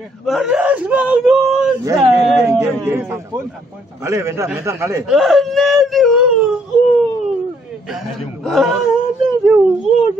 Panas banget. Sampun. Kali, bentar kali. Ada diukur. Ada diukur.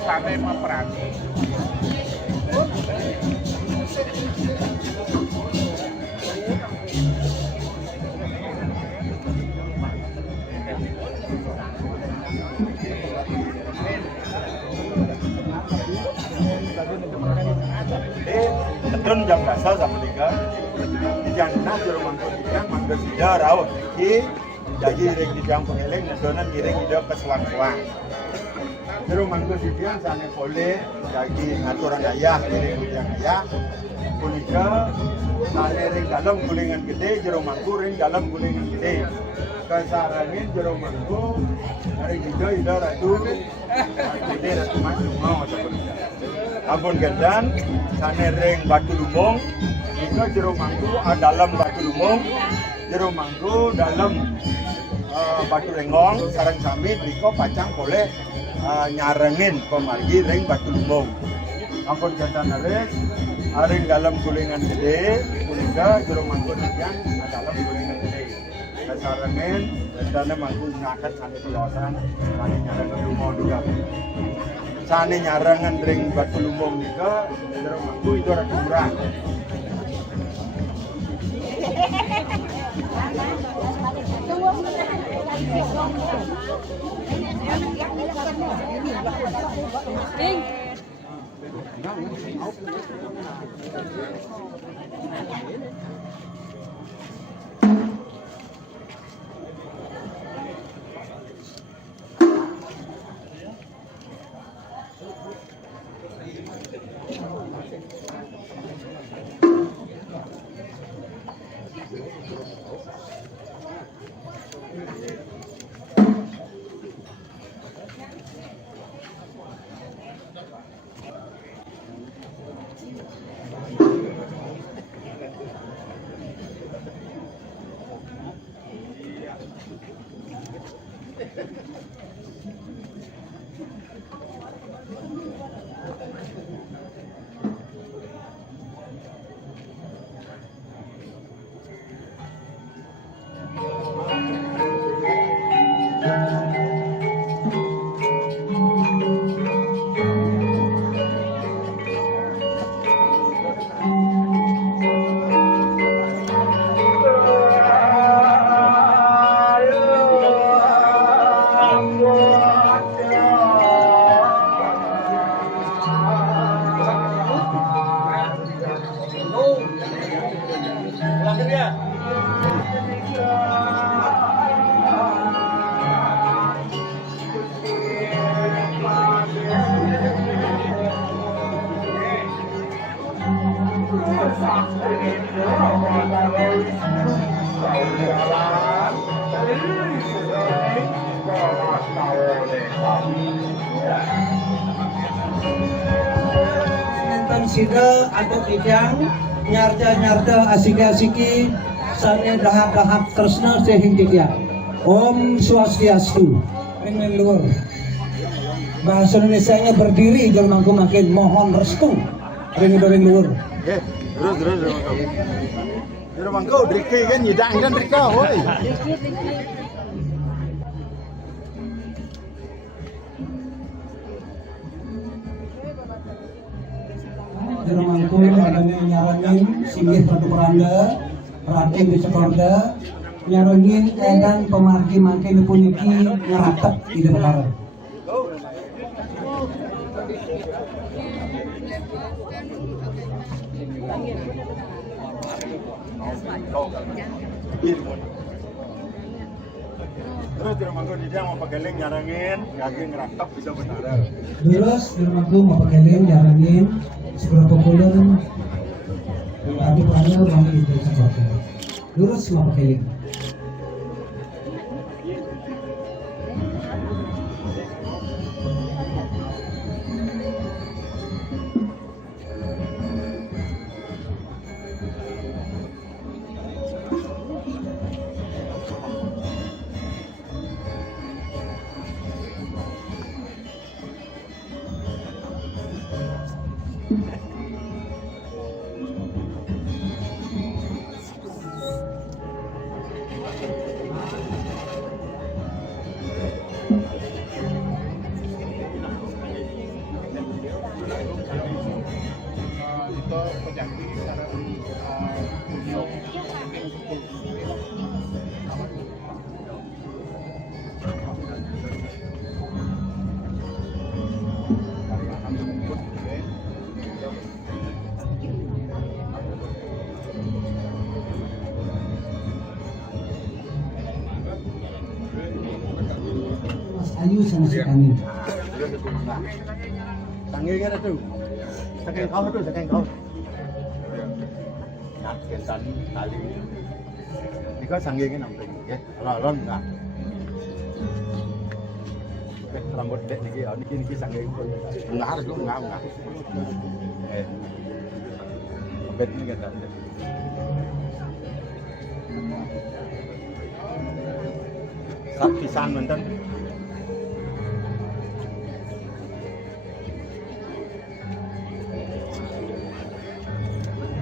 Sampai memperhati. Tetun jam dasar sama tiga. Di jana jero mangko tiga mangko tidak rawat iki. Jadi rek di jam pengeleng donan kireng ida pesuang-suang. Jero mangko tiga sane boleh jadi ngaturan daya kireng ujian daya. Punika sane rek dalam gulingan gede jero mangko rek dalam gulingan gede. Kasarangin jero mangko hari juga ida ratu. Ini ratu maju mau sebenarnya. Ampun gendan, sane reng batu lumbung, ika jero mangku dalam batu lumbung, jero mangku dalam batu rengong, sarang sami, biko pacang boleh nyarengin pemargi reng batu lumbung. Ampun gendan ares, reng dalam gulingan gede, punika jero mangku sekian dalam gulingan gede. Sarengin, gendannya mangku ngakat sane kawasan, sane nyarengin lumbung juga. Sane nyarangan ring batu lumbung nika jero mangku itu ora kurang. Nonton sida atau kijang nyarta asiki-asiki sanya dahap-dahap tresna sehingga Om Swastiastu. Ring luar. Bahasa Indonesia-nya berdiri jangan mangku makin mohon restu. Ring luar. Oke, terus. Terus mangko drike kan nyidang kan drika, woi. Jermanku adanya nyaranin singgih pada peranda rating di sekolah nyaranin edan pemargi makin puniki ngeratap di depan. Terus mangko dia mau pakai nyarangin, kaki ngeratap bisa benar. Terus jermanku mau pakai nyarangin seberapa bulan tapi peranda orang itu sekolah. Terus mau pakai Mas Ayu sama si kami. Sanggih kan itu. Saking kau. Nak kentan tali. Ini kau sanggih kan nampak, ya. Lon enggak. Rambut dek niki, niki sanggih. Enggak harus enggak. Bet ini kan. Sat pisan menten.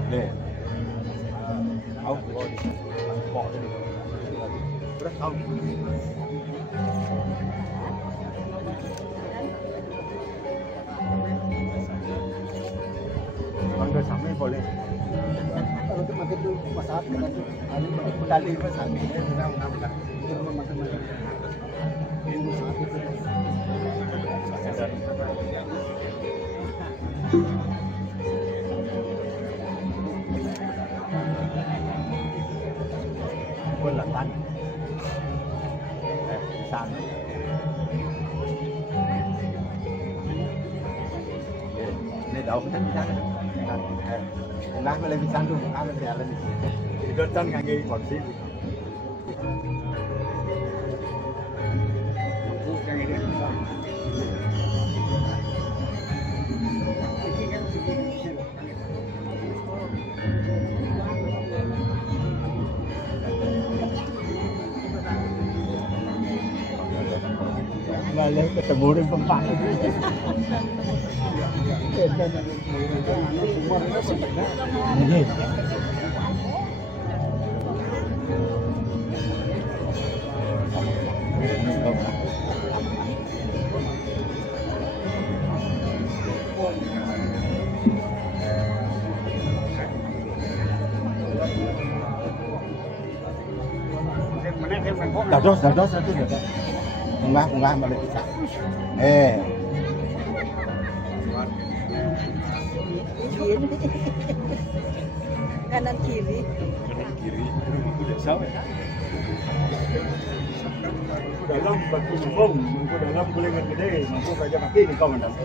Nih. Au, kok ini. Terus au. Bangga sampai boleh. Kalau tu makan tu masak kan tu. Ada medali masak ni enam. Makan. Ini masak itu. Quân là tan. San. Ini daun kan bisa. Nah, boleh bisa tu, kalau jalan. Itu kan kaki kursi. Balik ketemu dengan pempak. Dados satu dados. Enggak balik kita. kanan kiri. kiri rumahku desa ya. Dalam batu sumbung, mangku dalam kulingan gede, mangku raja kaki di kawan dalam.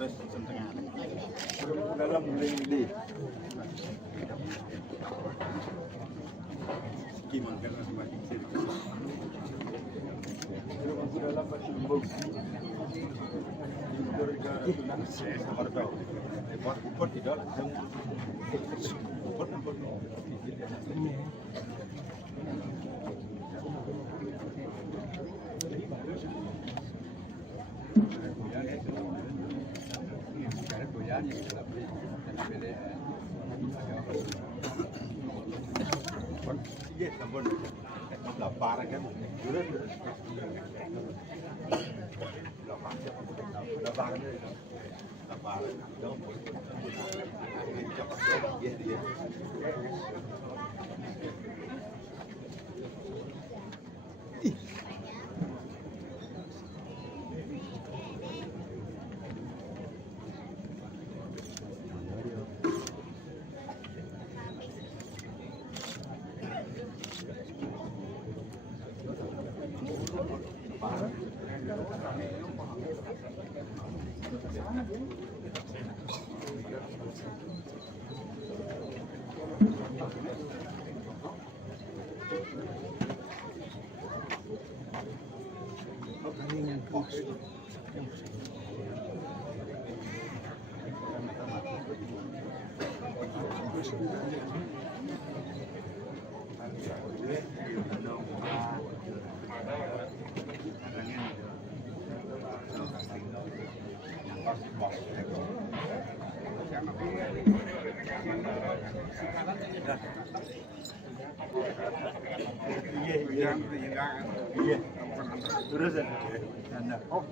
Terus tengah. Dalam guling gede. Gimana kan semakin sini. Dalam batu lembut. Sama tahu. Import tidak langsung. Import. Iya, sampun. Lapar kan. Iya. Terus Anda. Oh.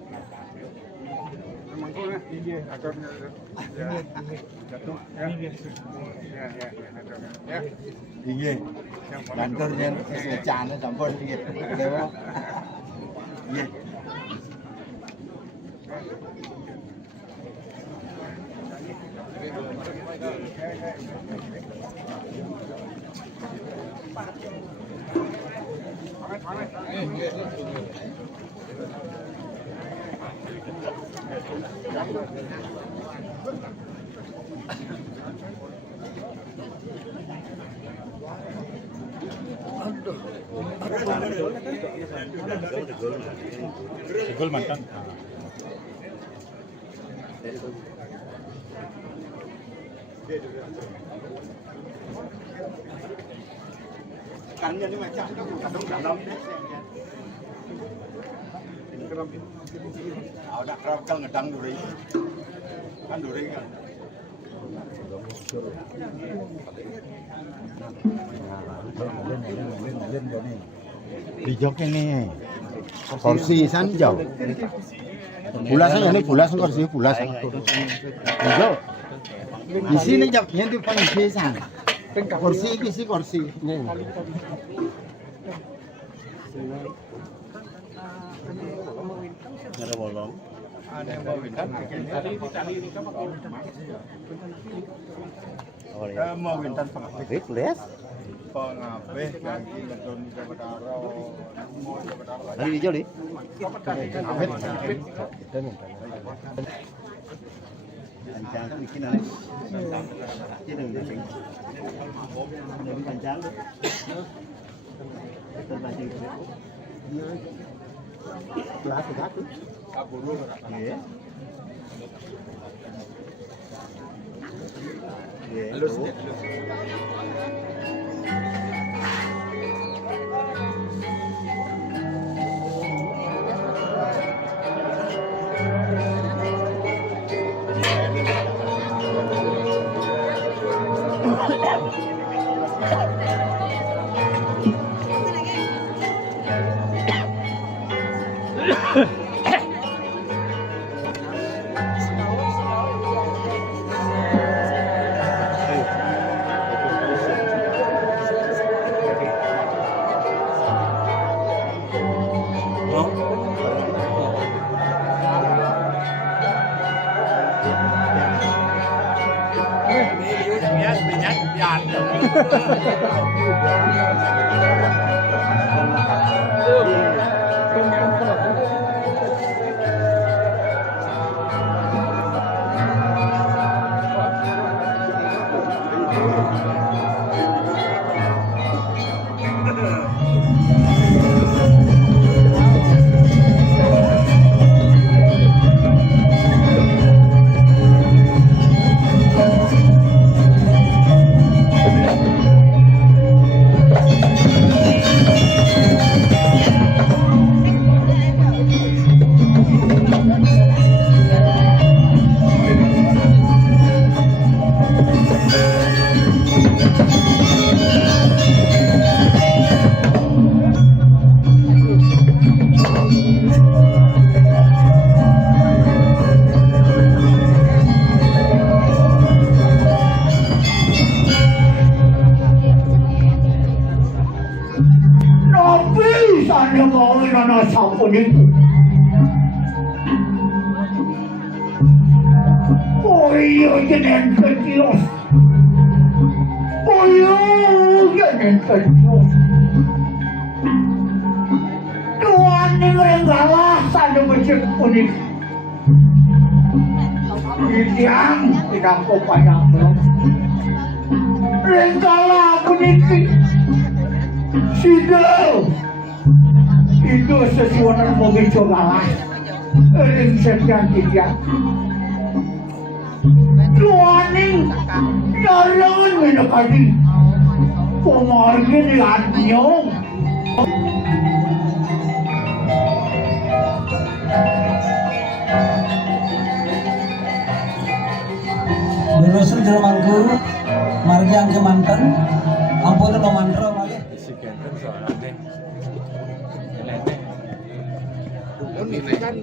Mangkul ya. Iya, aturnya. Ya. Jatuh. Ya. Ya. Iya. Kantornya secane sampun dikit. Dewa. Iya. Gol mantan. Kannya ini macam kadang dalam deh. Ada kerap kal ngedang duri. Kan duri kan. Di jok ini kursi sanjau. Bulasan ini bulasan kursi bulasan. Hijau. Di sini jaknya di paling sana. Kursi isi kursi. Ada bolong. Ada yang bawa wintan. Tali ini kan pakai wintan. Mau wintan pengapih. Reflex. Pengapih ganti ngedon Jabataro. Tadi hijau nih. Kencang bikin aneh. Kencang. Iya. Halus. Anda mau nana sampun itu. Oh iya jeneng kecios. Oh iya jeneng kecios. Tuhan ini galah sana masjid unik. Yang tidak kopanya belum. Renggalah unik. Sidel. Itu sesuatu mau bicara. Ring sekian tidak. Tuaning jalan menekati. Pemargin lihatnya. Durusun jero mangku, margi angke manten, ampun lo mantra malih. Si Kenten soalnya nilainya Ini kan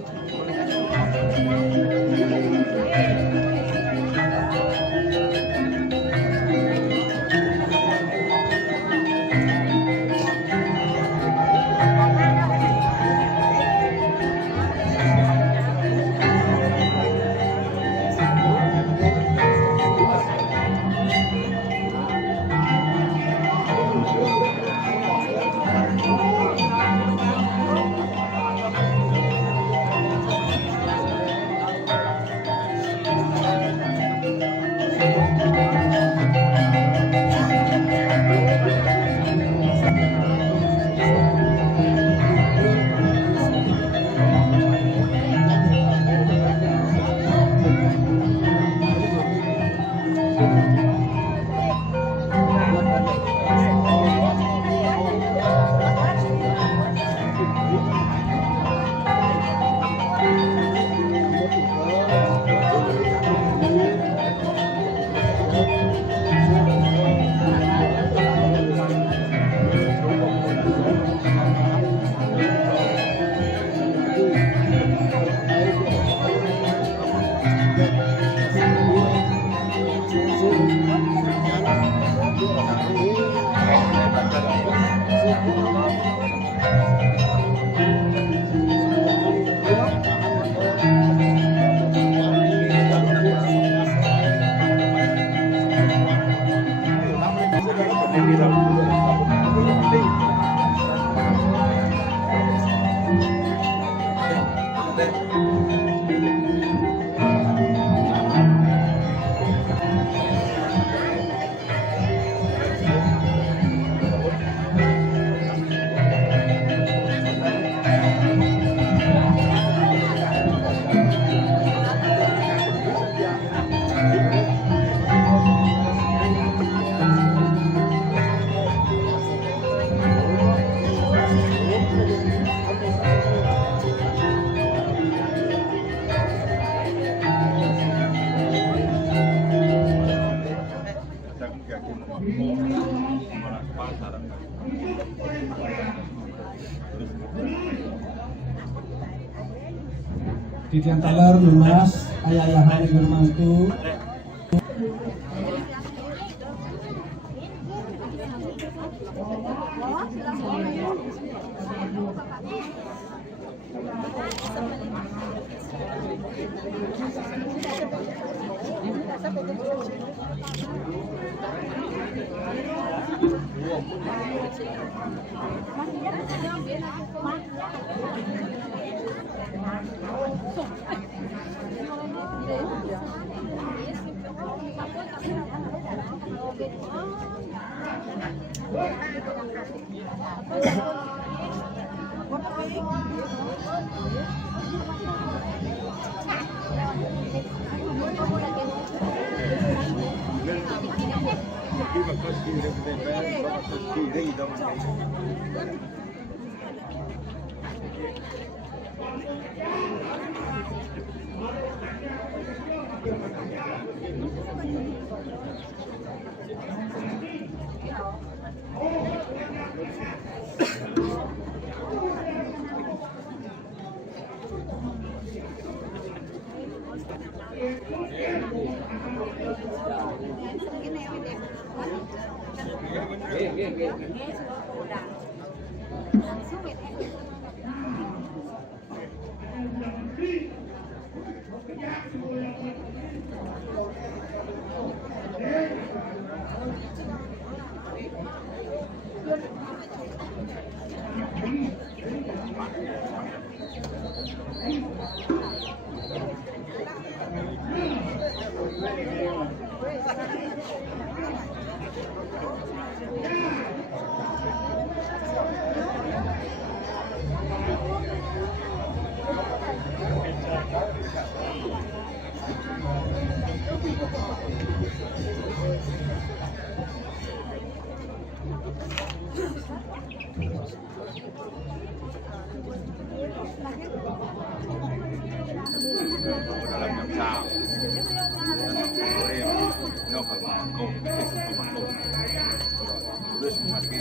Titian talar lunas, ayah-ayahan ibu mangku. Langsung dalam jam sah no kalau terus mati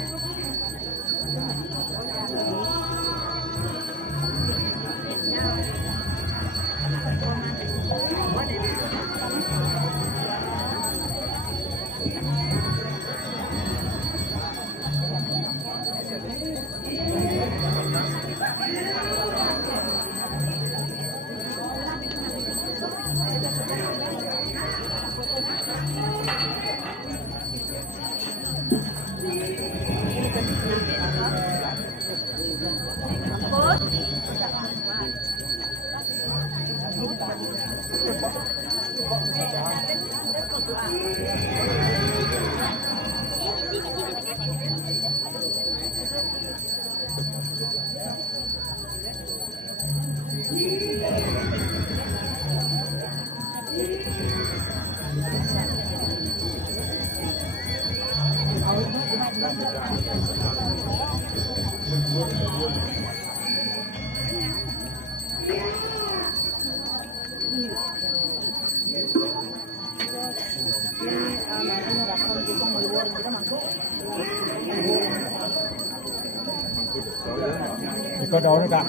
Di kodok ni kak,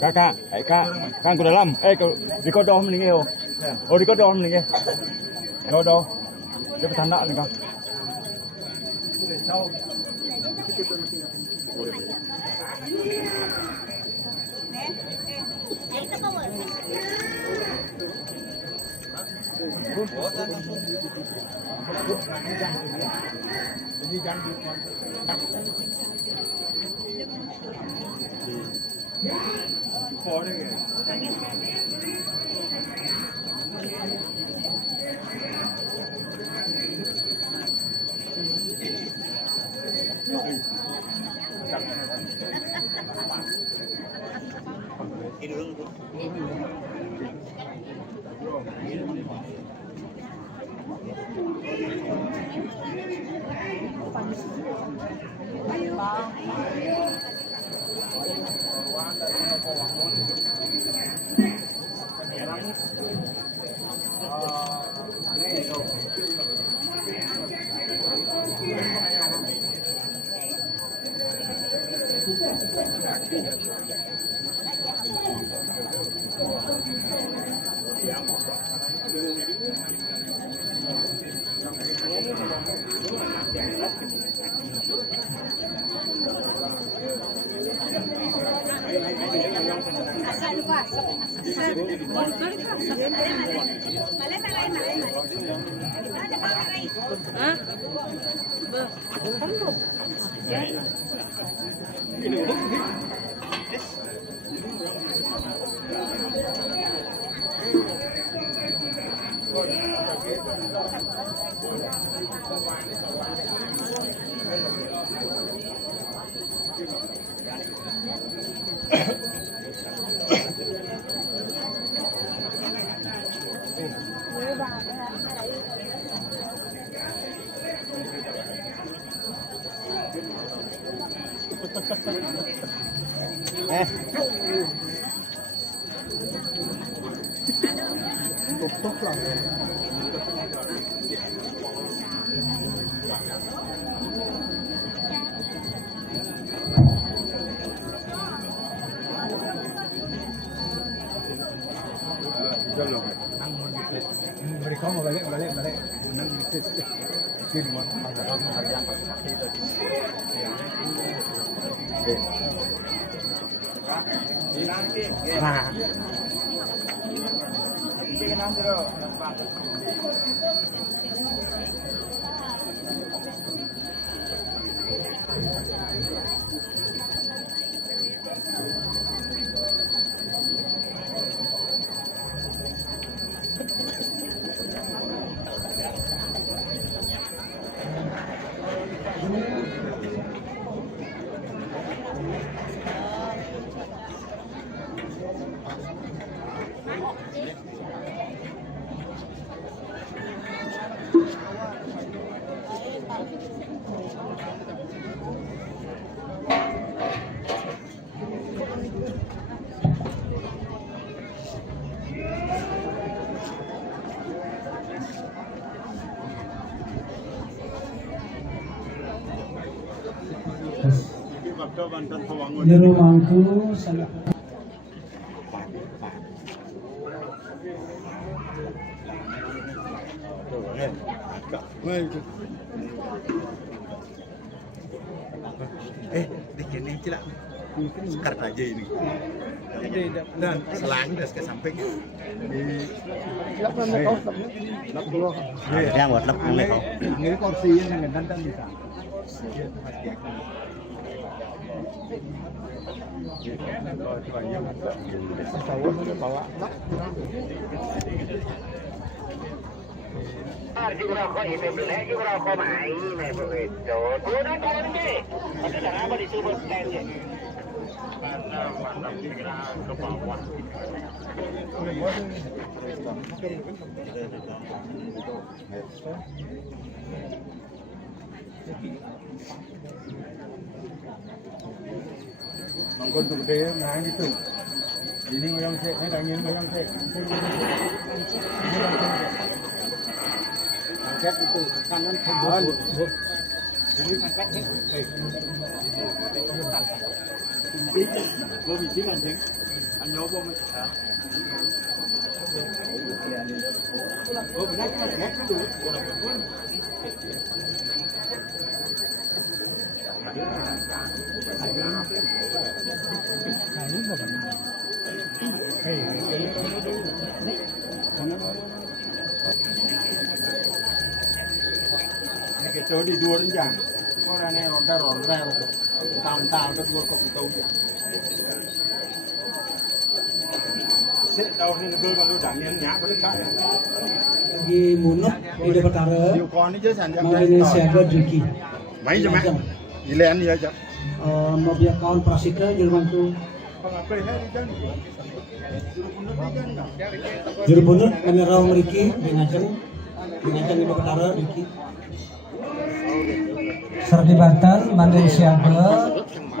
kakak, kak, kan ke dalam, di kodok meninggal, oh di kodok meninggal, kodok, dia bertanda ni kak. Mereka mau balik. Menang di sini mau hari apa itu. Nah. Jangan jero. Jero mangku sangat Bikin ini cila. Sekat aja ini. Dan selang udah ke samping. Yang buat lep ini kau. Ini kursi yang ngendan bisa. Juga rokok itu beli juga rokok main begitu. Udah kawan deh. Tapi kenapa disebut kain? Mantap kira ke bawah. Mangkon tu gede nah gitu. Ini ngoyong sek, ini dangin ngoyong sek. Angkat itu kanan kebun. Ini angkat ni. Gua bikin anjing. Anyo gua macam. Oh benar kan? Lihat tu. Ini kita di dua jam. Orang ni ronda tahun-tahun berdua kau tahu dia. Set tahun ni dua baru dah ni nyak berdekat. di Munuk di Pertara. Di kon ni je sanjang. Mau siaga Driki. Main je mak. Ilan ni aja. Mobil kawan Prasika jero mangku. Apa ni jan? Jero bener kamera mriki ngajeng di Pertara Driki. Serdi Banten, Mandai Siaga,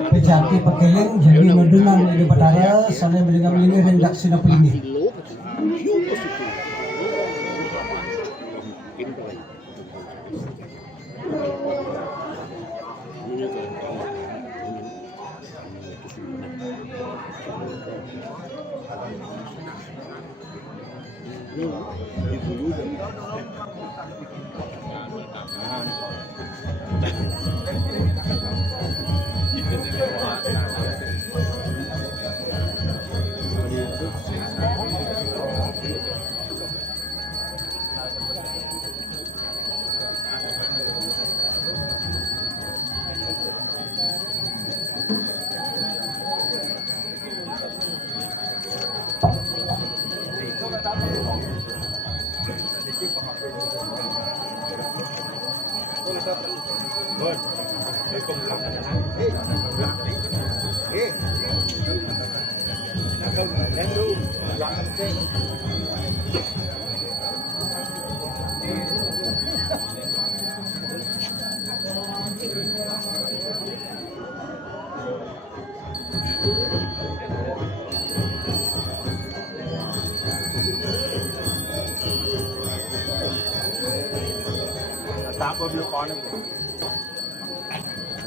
Pejati Pekeling, jadi Medunang di Pertara, sana mendengar melingkar dan tak sina pelingkir. Apa dia kon ni?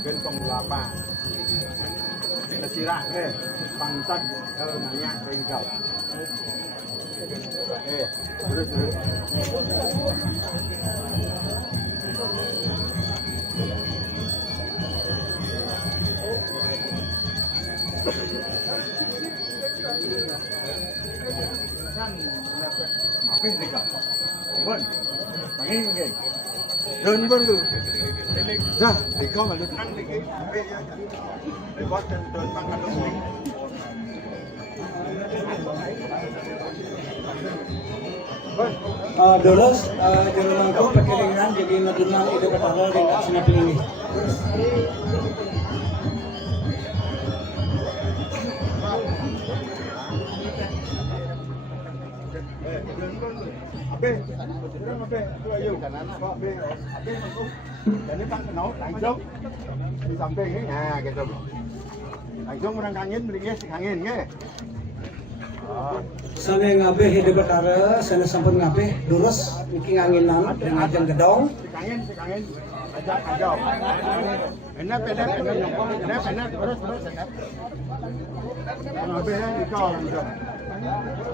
Kan kong lapa. Kesirah ke, pangkat kalau nanya tinggal. Terus. Kan apa Abe tiga. Bon. Pangin ke. Đơn bon lu. Ra, thì có mà lu nang đi cái. Abe ya. Để có tên tên mang cái lu. Dolos, juru mangku perkelingan jadi nadunang ide betara di Kaksina Pelinggi. Abe, Abe, tu ayo kanan. Abe, Abe mangku. Jadi tak kenal, langsung di samping ni. Nah, gitu. Langsung orang angin beli si angin ke. Sana ngabeh ide betara, sana sampun ngabeh lurus iki nganginan dengan ajang gedong. Si angin. Ajak ajak. Enak nyokong. Enak terus enak. Abe ni kau langsung.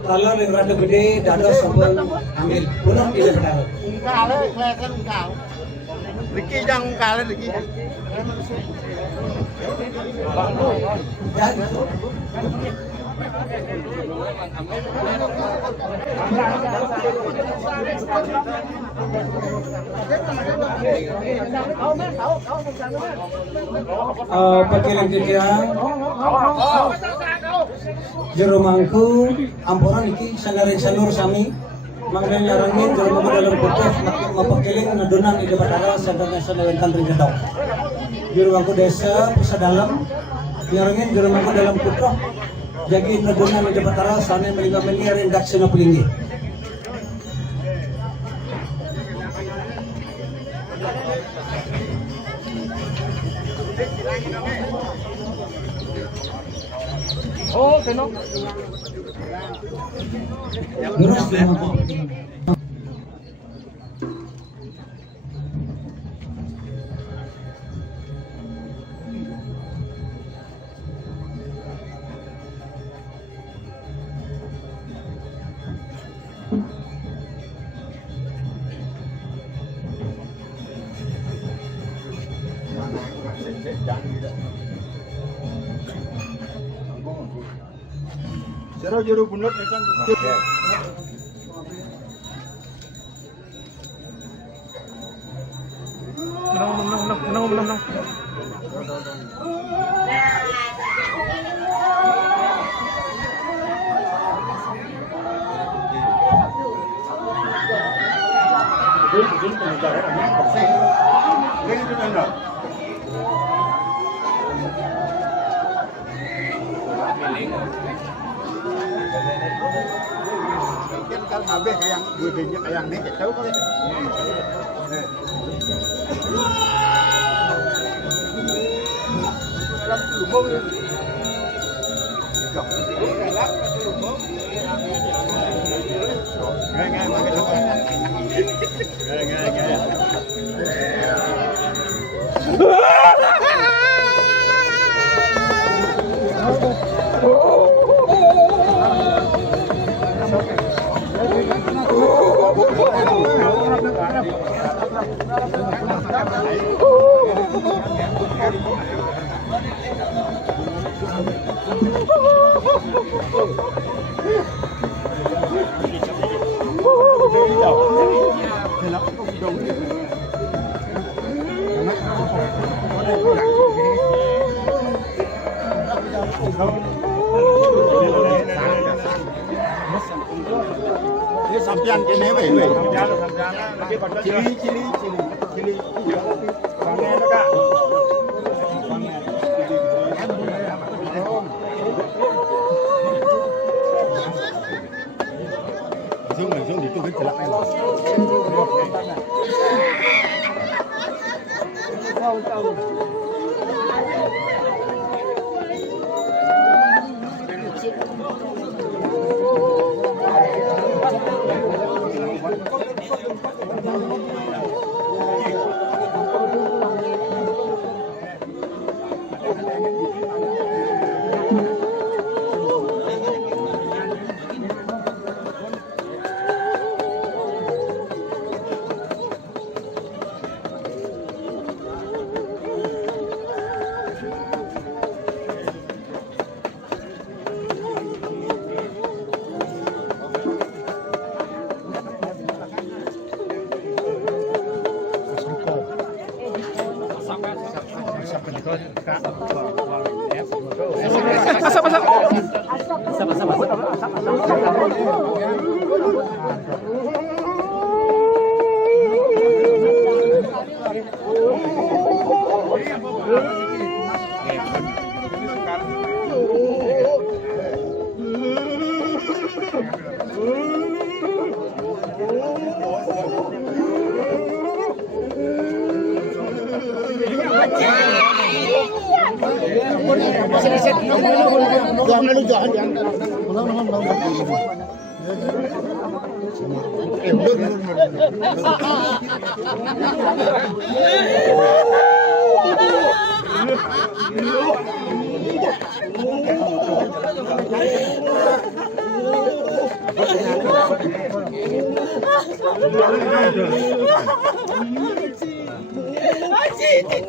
Kalau yang rada gede, dados sampun ambil. Punah ide betara. Ungkal le, kelihatan ungkal. Riki jangan ungkal le, Riki. Ya, perkeling tiang jero mangku ampuran iki sandarin sanur sami mangren nyarangin jero mangku dalam putih mapakeling nadunan ide batara sandarin sandarin tantri gedong jero mangku desa pusat dalam nyarangin jero mangku dalam putroh jadi nadunan ide batara sana melingga meliarin Kaksina Pelinggi. Oh, tenok. Lurus dia mampu. Jero bunut ni kan. Menang. Betul pengajar ni bersih. Ini tu mana? Mungkin kalau habis yang budenya yang ni kita tahu kali. Dalam lumung ni. Jom. Ngai makan tu. Ngai. Ini sampian kene wae. Sampian lagi pada cili. Bangnya ada Kak. Langsung ditutup celak.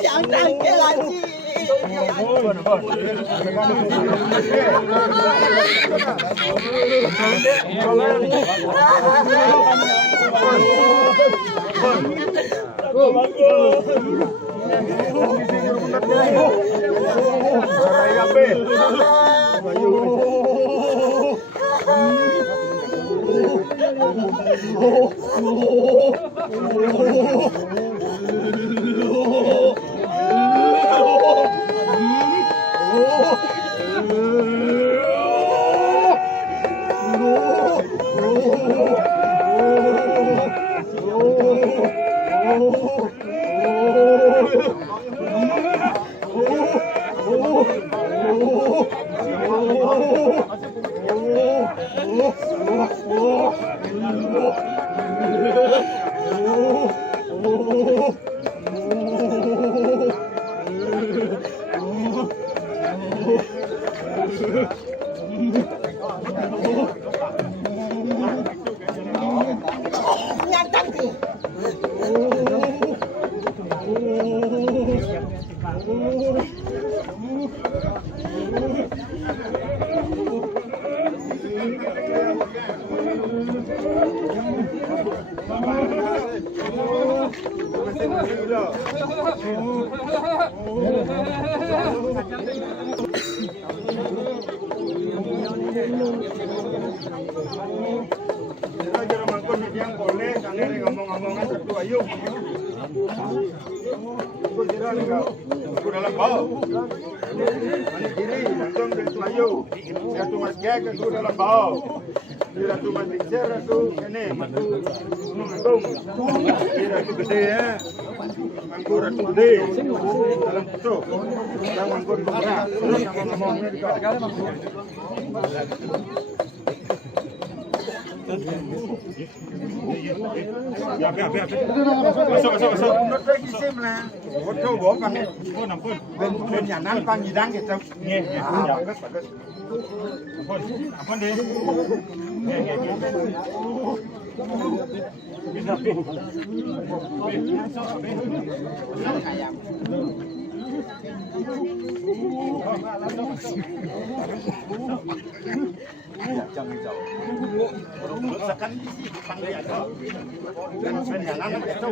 Jangan nangkil lagi. ngomong-ngomongan satu ayo. Aku jalan kau. Aku dalam bau. Mana kiri, langsung ke ayo. Satu mas gak aku dalam bau. Bila tu mas bicar aku ini matu manggung. Bila tu gede ya. Anggur aku gede. Dalam pucuk. Dalam anggur berat. Terus ngomong-ngomongnya di kau. Ya. Masuk. Menurut lagi sim lah. Betul boh kan. Ampun. Ben nyanan pang hidang gitu. Nggih. Ya, bagus. Ampun deh. Nggih. Bisa pi. Jangan jauh. Sekan panggil aja. Dan penjalan itu.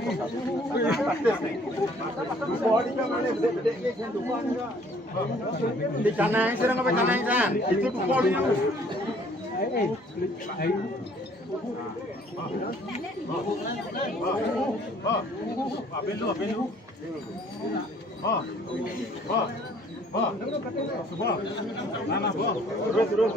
Di kanan serang apa kanan kan? Itu polnya. Belu. Semua. Mana, Terus.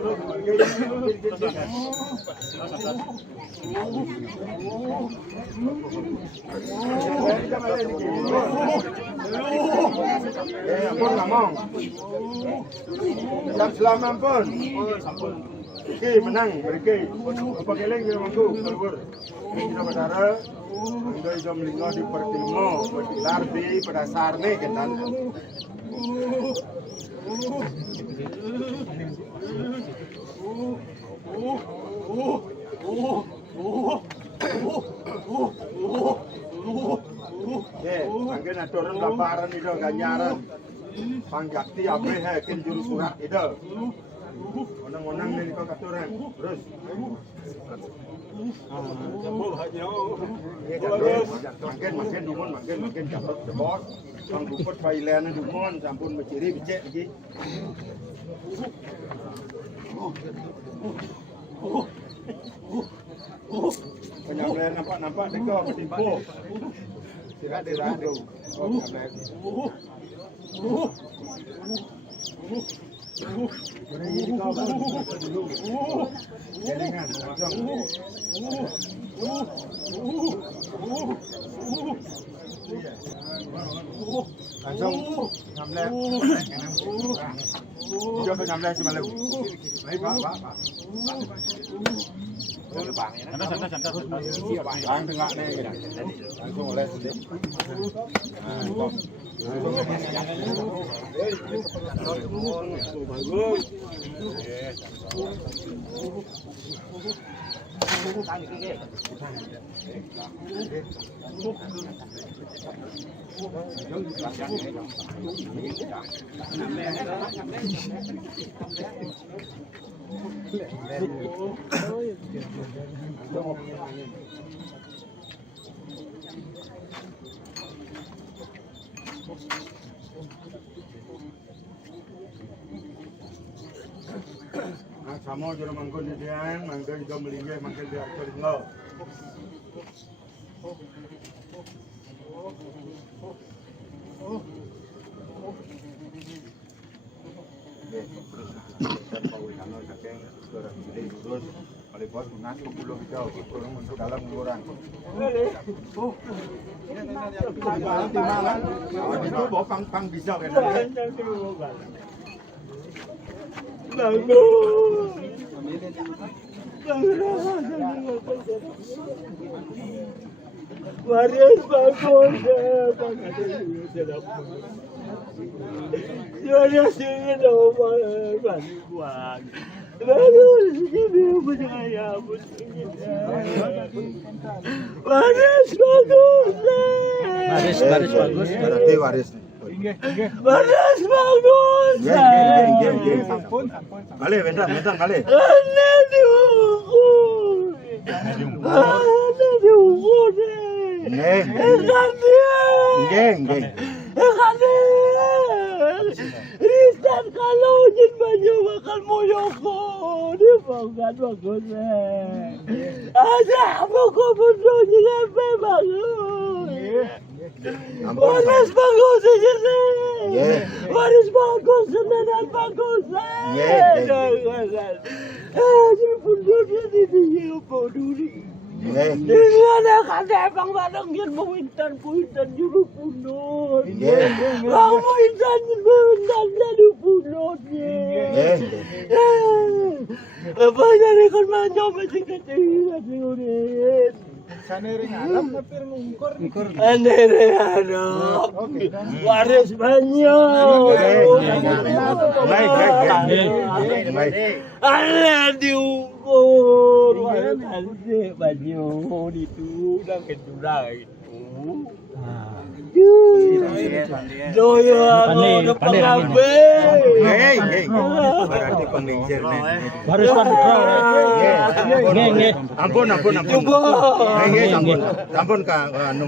Ampun ngomong. Jam selamat pun. Oke, menang mereka. Apa keleng dia mangku kalbur. Kita berdarah. Andai jam linggo di pertimo, bertilar di pada sarne kenal. Mungkin ada orang laparan itu ganjaran. Panggakti abe ken juru surat itu. Onang-onang ni kau katuran. Terus. Makin dumon capek jebot. Kang bukut Thailand dumon sampun beciri becek lagi. Penyampelan nampak dekat bertimpu. Tidak diradu. Jangan Langsung nyamlek. Coba nyamlek si malu. Baik pak. Bang tengah nih. Langsung oleh sedih. Bagus. Sama juru mangkun dian, mangkun juga melingkar, mangkun dia keringau. Itu bawa pang bisa kan? Waris bagus, waris ini nomor bantuan. Waris ini percaya waris bagus. Baris bagus. Berarti waris. Waris bagus. Ampun. Kali, bentar, kali. Ana diukur. Ana diukur. Nggih. Ristan kalau jin banyu makan moyoko dia makan bagus. Ada aku bodoh jangan bagus. Waris bagus ini. Waris bagus senanan bagus. Jadi bodoh dia bodoh. Ada kata bang barang yang mewintan juru punut. Bang mewintan jadi punutnya. Apa jadi kan macam macam kecil. Sanering alam tapi ngungkur. Sanering alam. Waris banyak. Baik. Allah diukur. Waris banyak itu dah kedua itu. Doya ada pengabe. Berarti penglincir nih. Baris Ampun. Ampun Kak anu.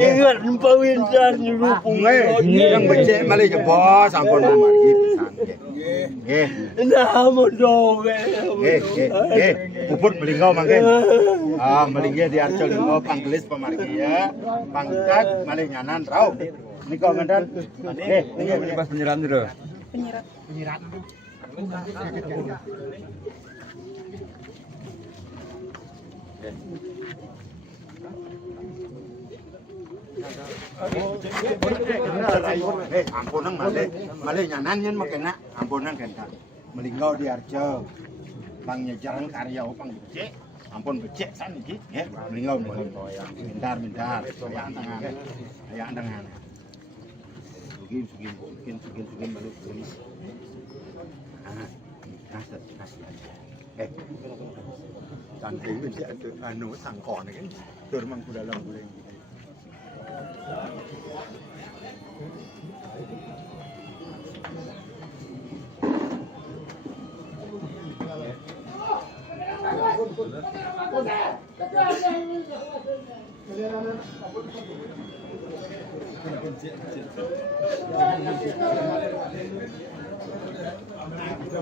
Ingat pawintan juru pungut. Yang becek malah jebos ampun mari pisan. Nggih. Nah modong. Puput melingau mangke. Melingge di Arjo lingau panggelis pemargi ya. Pangkat malih nyanan rau. Nika ngenten. Nggih, pas penyiram dulu. Penyiram. Ampunan malih nyanan yen makena ampunan kenta. Melingau di Arjo. Bang nyejarang karya opang becek. Ampun becek san iki nggih. Melingau. Bentar. Ayaan tangan. Sugih balik. Santai wis anu sangkon iki. Tur mangku dalam boleh.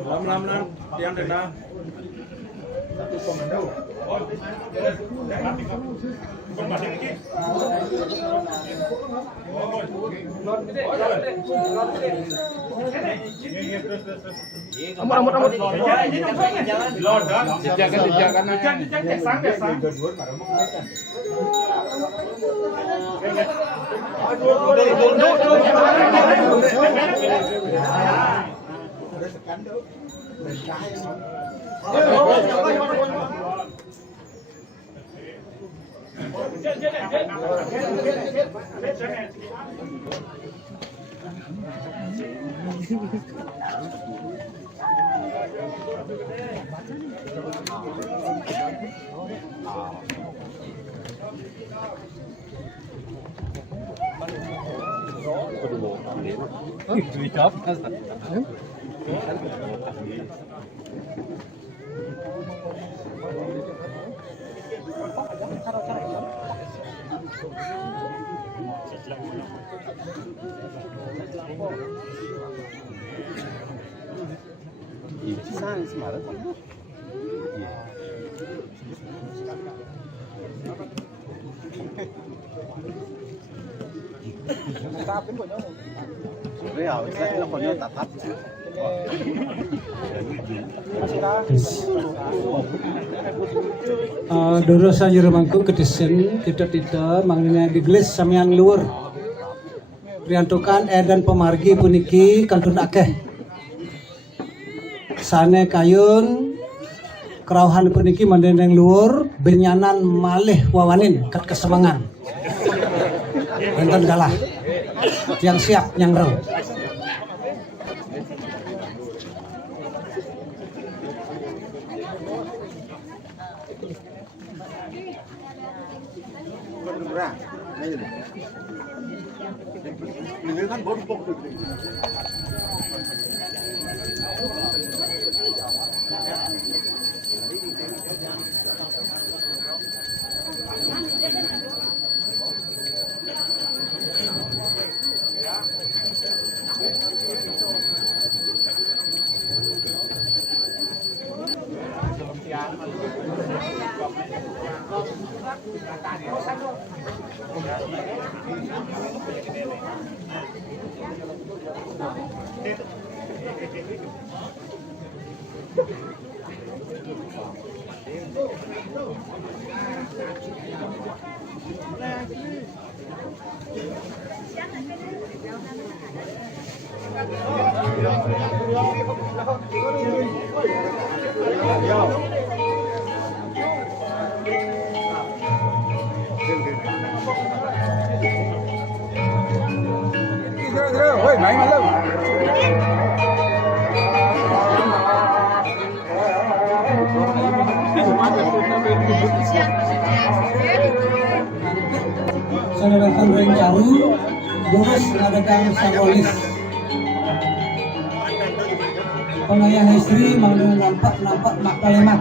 Lam, tiang denda. Satu komando. Jajan. Dorosa Jeremangku kedisen tidak mengenai diglis samian luar riantukan dan pemargi puniki kantun akeh sane kayun kerauhan puniki mandendeng luar benyanan malih wawanin ket kesemangan enten galah yang siap yang rau. Saudara Tanreng Caru, Boros mengadakan Sarolis. Pengayah istri mengenai nampak mak kalimat.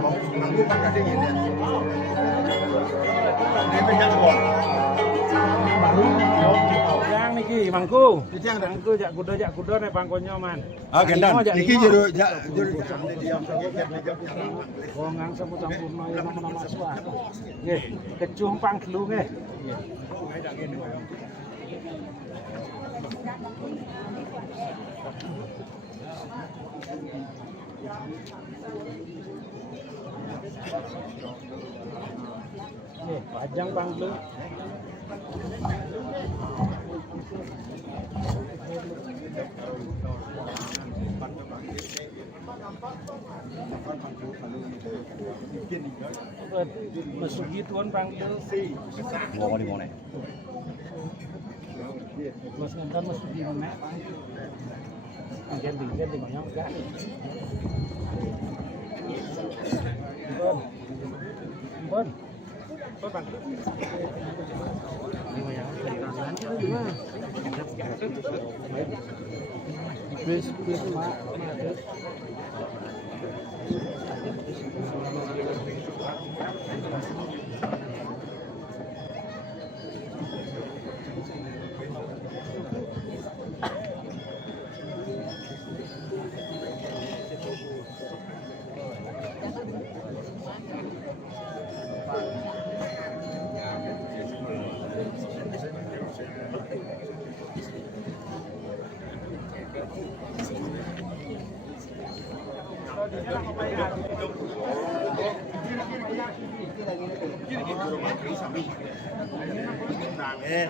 Yang niki mangku. Mangku jak kuda nih pangkonnya man. Ah gendang. Iki jero Wongang semu campurna ya nama-nama suah. Nggih, kecuh pang telu nggih. Nggih, pajang pang telu. Masuki tuan panggil si. Mau di mana? Mas ngandar masuki mana? Gen di mana enggak? Bon. Bon panggil. Bis mak. Eh